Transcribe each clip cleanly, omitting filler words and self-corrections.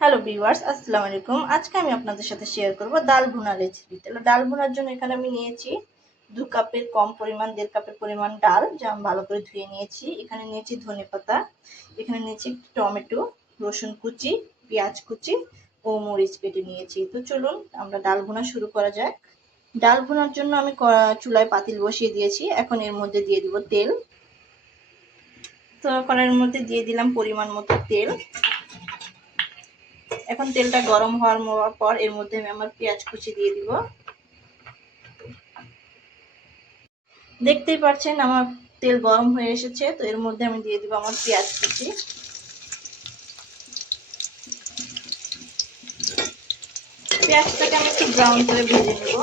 Hello viewers, আসসালামু আলাইকুম। আজকে আমি আপনাদের সাথে শেয়ার করব ডাল ভুনা রেসিপি। তাহলে ডাল ভুনার জন্য এখানে আমি নিয়েছি 2 কাপের কম পরিমাণ, 1.5 কাপের পরিমাণ ডাল, যা আমি ভালো করে ধুয়ে নিয়েছি। এখানে নিয়েছি ধনেপাতা, এখানে নিয়েছি টমেটো, রসুন কুচি, পেঁয়াজ কুচি ও মরিচ কেটে নিয়েছি। তো চলুন আমরা ডাল ভুনা শুরু করা যাক। ডাল ভুনার জন্য আমি চুলায় পাতিল বসিয়ে দিয়েছি। এখন এর মধ্যে দিয়ে দিব তেল। তো কড়াইয়ের মধ্যে দিয়ে দিলাম পরিমাণ মতো তেল। এখন তেলটা গরম হওয়ার পর এর মধ্যে আমি আমার পেঁয়াজ কুচি দিয়ে দিব। দেখতেই পাচ্ছেন আমার তেল গরম হয়ে এসেছে। তো এর মধ্যে আমি দিয়ে দিব আমার পেঁয়াজ কুচি। পেঁয়াজটাকে আমি একটু ব্রাউন করে ভেজে নেব।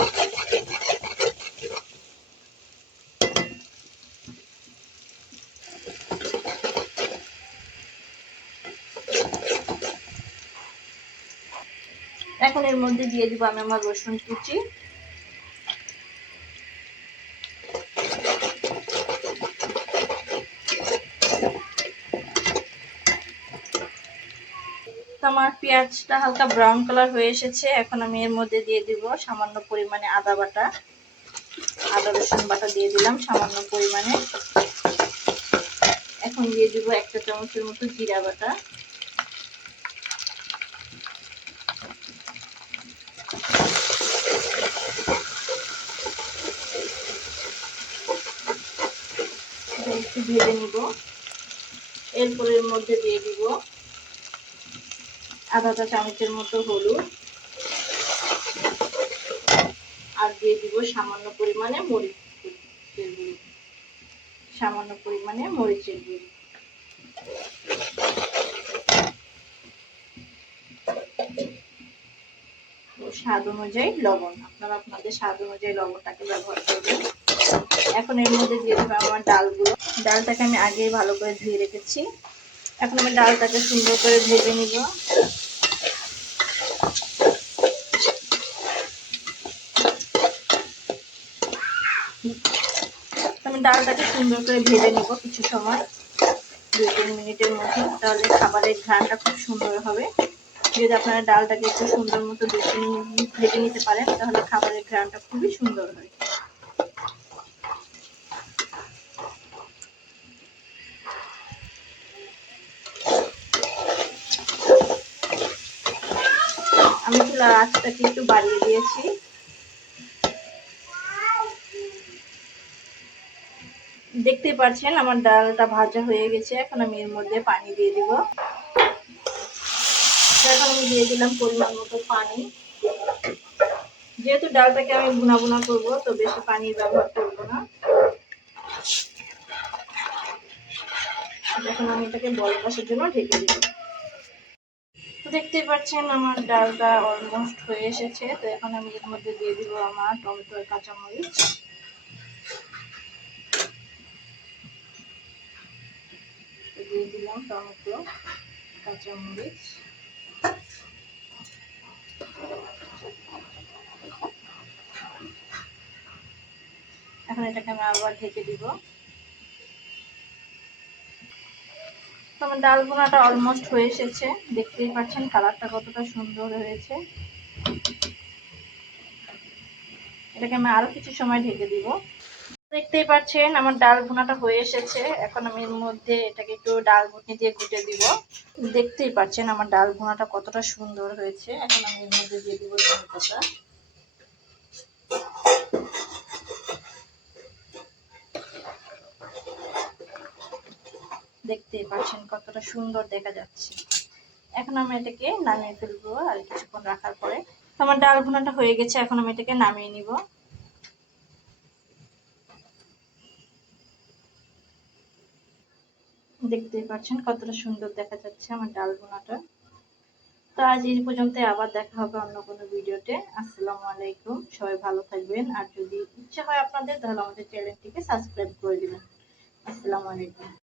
এখন এর মধ্যে দিয়ে দিব আমি আমার রসুন কুচি। আমার পেঁয়াজটা হালকা ব্রাউন কালার হয়ে এসেছে। এখন আমি এর মধ্যে দিয়ে দিব সামান্য পরিমাণে আদা বাটা, আদা রসুন বাটা দিয়ে দিলাম সামান্য পরিমাণে। এখন দিয়ে দিব 1 চা চামচের মতো জিরা বাটা। একটু ভেজে নিব। এরপর এর মধ্যে দিয়ে দিব আধা চা চামচের মতো হলুদ, আর দিয়ে দিব সামান্য পরিমাণে মরিচের গুঁড়ো, সামান্য পরিমাণে মরিচের গুঁড়ো। স্বাদ অনুযায়ী লবণ, আপনারা আপনাদের স্বাদ অনুযায়ী লবণটাকে ব্যবহার করবেন। এখন এর মধ্যে দিয়ে দেবো আমার ডালগুলো। ডালটাকে আমি আগেই ভালো করে ধুয়ে রেখেছি। এখন আমি ডালটাকে সুন্দর করে ভেজে নিব। আমি ডালটাকে সুন্দর করে ভেজে নিব কিছু সময়, 2-3 মিনিটের মতো। তাহলে খাবারের ঘ্রাণটা খুব সুন্দর হবে। যদি আপনারা ডালটাকে একটু সুন্দর মতো 2-3 মিনিট ভেজে নিতে পারেন, তাহলে খাবারের ঘ্রাণটা খুবই সুন্দর হয়। আমি চুলার আঁচটাকে একটু বাড়িয়ে দিয়েছি। দেখতেই পাচ্ছেন আমার ডালটা ভাজা হয়ে গেছে। এখন আমি এর মধ্যে পানি দিয়ে দিব। এখন আমি দিয়ে দিলাম পরিমাণ মতো পানি। যেহেতু ডালটাকে আমি ভুনা ভুনা করবো, তো বেশি পানির ব্যবহার করবো না। এখন আমি এটাকে বলক আসার জন্য ঢেকে দিব। তো দেখতেই পাচ্ছেন আমার ডালটা অলমোস্ট হয়ে এসেছে। তো এখন আমি এর মধ্যে দিয়ে দিব আমার টমেটো আর কাঁচামরিচ। দিয়ে দিলাম টমেটো, কাঁচামরিচ। এখন এটাকে আমি আবার ঢেকে দিব। আমার ডাল ভুনাটা অলমোস্ট হয়ে এসেছে। দেখতেই পাচ্ছেন কালারটা কতটা সুন্দর হয়েছে। এটাকে আমি আরো কিছু সময় ঢেকে দিব। দেখতেই পাচ্ছেন আমার ডাল ভুনাটা হয়ে এসেছে। এখন আমি এর মধ্যে এটাকে একটু ডাল ঘুটনি দিয়ে ঘুটে দিব। দেখতেই পাচ্ছেন আমার ডাল ভুনাটা কতটা সুন্দর হয়েছে। এখন আমি এর মধ্যে দিয়ে দিব ধনেপাতা। দেখতেই পাচ্ছেন কতটা সুন্দর দেখা যাচ্ছে। এখন আমি এটাকে নামিয়ে ফেলবো আর কিছুক্ষণ রাখার পরে। আমার ডাল ভুনাটা হয়ে গেছে। এখন আমি এটাকে নামিয়ে নিব। দেখতেই পাচ্ছেন কতটা সুন্দর দেখা যাচ্ছে আমার ডাল ভুনাটা। তো আজ এই পর্যন্ত, আবার দেখা হবে অন্য কোনো ভিডিওতে। আসসালামু আলাইকুম, সবাই ভালো থাকবেন। আর যদি ইচ্ছা হয় আপনাদের, তাহলে আমাদের চ্যানেলটিকে সাবস্ক্রাইব করে দিবেন। আসসালামু আলাইকুম।